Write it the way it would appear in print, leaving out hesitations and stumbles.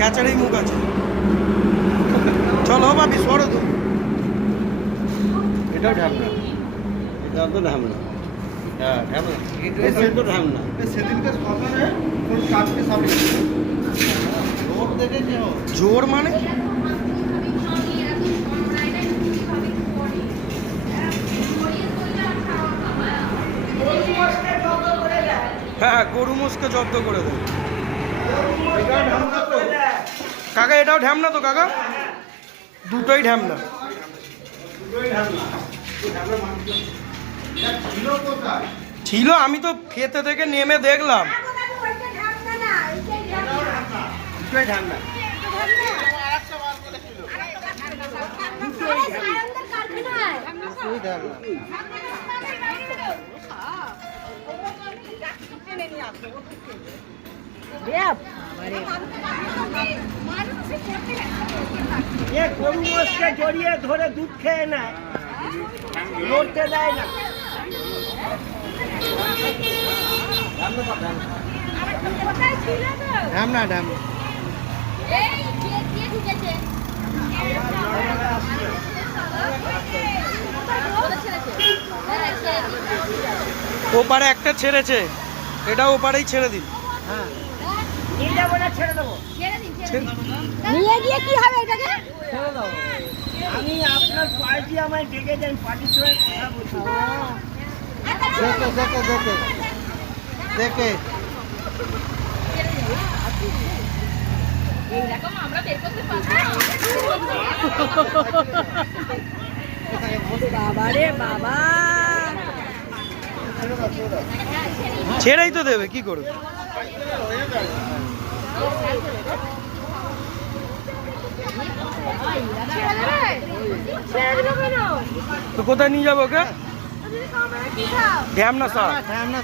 ক্যাচারেই মুখ আছে। চলো বাবি সরো তো। এটাও ঢামনা, এটাও তো ঢামনা। হ্যাঁ ঢামনা, এটা তো ঢামনা। সেদিনকে সকালে কোন কাজকে সামনে জোর দেখেছে, জোর মানে হ্যাঁ গরু মোষকে জব্দ করে দেয়। কাকা এটাও ঢ্যামনা তো কাকা? দুটোই ঢ্যামনা। ছিল, আমি তো খেতে থেকে নেমে দেখলাম। গরু মোষকে জড়িয়ে ধরে দুধ খেয়ে নেয়, লড়তে দেয় না। ঢামনা ঢামনা। ওপারে একটা ছেড়েছে, এটা ওপারেই ছেড়ে দিন। হ্যাঁ নিয়ে যাবো না ছেড়ে দেবো? নিয়ে গিয়ে কি হবে এটাকে? ছেড়ে দেবো। আমি আপনার পার্টি আমায় ডেকে দেন, পার্টির সঙ্গে কথা বলছি। দেখে দেখে দেখে দেখে এইরকম আমরা বের করতে পারবো? বাবা রে বাবা, ছেড়েই তো দেবে, কি করবে? তো কোথায় নিয়ে যাবো ওকে? ঢ্যামনা স্যার। ঢামনা।